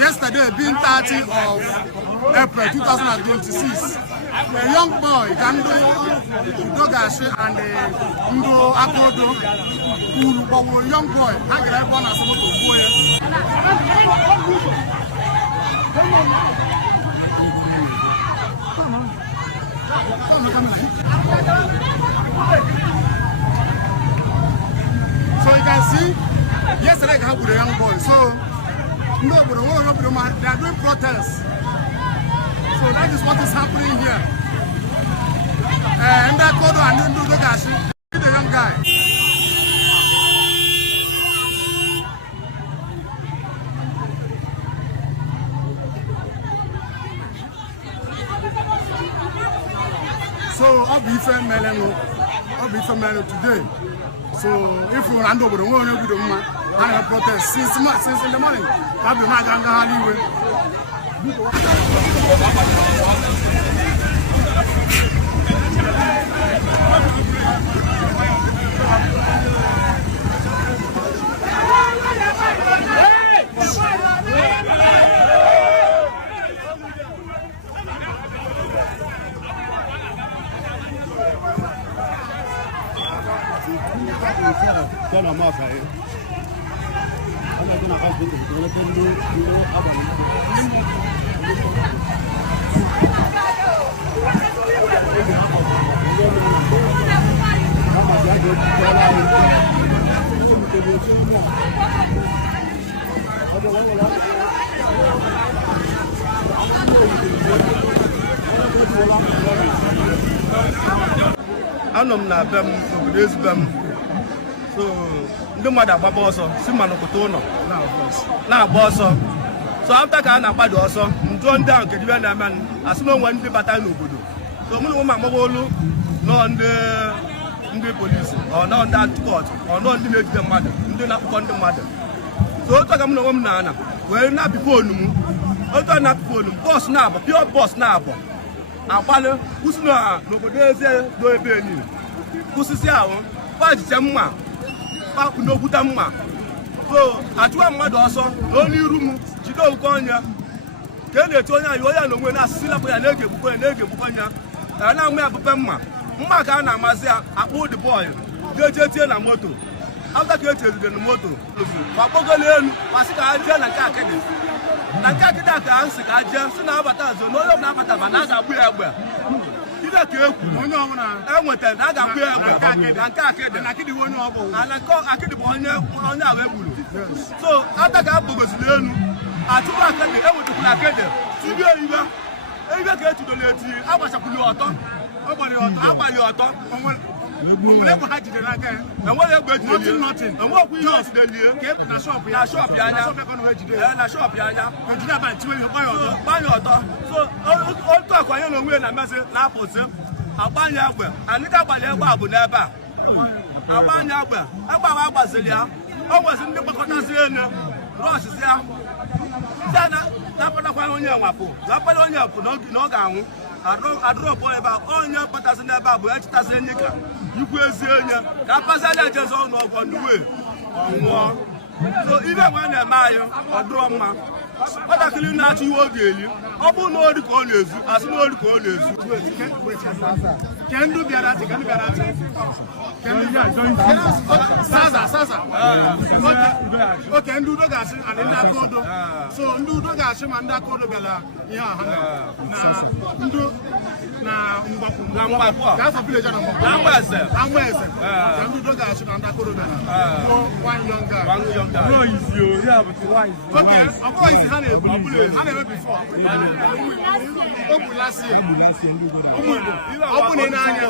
Yesterday, being 30 of April 2026, a young boy, Ndi Udogachi and Ndi Udogachi, a young boy, so you can see, yesterday I had with a young boy. So no, but they are doing protests. So that is what is happening here. Ndi Udogachi, the young guy. So I'll be family today. So if you hand over the one, you will have protest since in the morning. I'll be not going to anyway. Anom na bem obodo ezibem so ndị mmadụ agbaba ọsọ si mmanụ pụta ụlọ na-agba ọsọ so after ka a na-agbado ọsọ njụọ ndị ahụ kedụ na-eme asị na onwe ndị bata n'obodo so mụ na ụmụ agbaba olu nọ ndị polisi ọ nọ ndị antikọt ọ nọ ndị na-ejide mmadụ ndị na-akpụkọ ndị mmadụ so otu aka m na onwe m na-ana wee na-apị fonu m otu a na-apị fonu m bọs na-abọ pure bọs na-abọ agbalị kwụsị n'obodo eze do ebe niile kwụsịsị ahụ pajiche mma pakụ n'okwute mma so achụwa mmadụ ọsọ na onye iru m jide oke ọnya ka e na-etu onye anyị onye na onwe na-asịsị lapụ ya na-egegbukwa ya ka na-amụ ya bụpe mma ka a na-amasị ya akpụ ụdị bọọlụ ga-eje tie na moto afta ka echezide na moto ma kpọgolo elu ma sị ka ha jee na nke akịdị a ka ha si ka ha jee si na-abata azụ na onye ọbụla abata ma na a ga-agbụ ya egbe ibe ka ekwu enwetara na a ga-agbụ ya egbe na nke akịdị akịdị bụ onye ahụ egburu so afta ka a kpọgoziri elu achụpụ akịdị enwetakwuru akịdị tibie ibe ka etudoro etinye agbachakwuru ọtọ agbaghị ọtọ enwere egbe ejidere enwerekwu ihe ọsidelie na shọpụ ya anya gbanye ọtọ so otu akụ anya na onwe na mmezi na-apụsị agbanye egbe anyị ga-agbanye egbe a bụ n'ebe a agbanye egbe ahụ agbaziri ya o nwezi ndị gbakọtazi elu rọọsisi ya na-apụtakwa onye nwapụ ga-akpara onye mpụ na ọ ga-anwụ adụrọpụ ebe a onye kpọtasị n'ebe a bụ echitazi enyi ka ikwu ezi enye ka apasị anya ejezi ọnụ ọgwọ ndị wee ọnwụọ so ibe nwe na-eme anyị ọ dụrọ mma nwatakịrị na-achọ ihe ọ ga-eli ọ bụrụ na ori ka ọ na-ezu asị na ori ka ọ na-ezu Okay, Ndi Udogachi and Ndi Akodo. So Ndi Udogachi and Ndi Akodo bịara ihe aha na Mgbapu. That's a village na Amweze. Ndi Udogachi and Ndi Akodo bịara. One young guy. No, is you. Yeah, but why is you? Okay, of course, he had a before. Open last year. Open in Anya.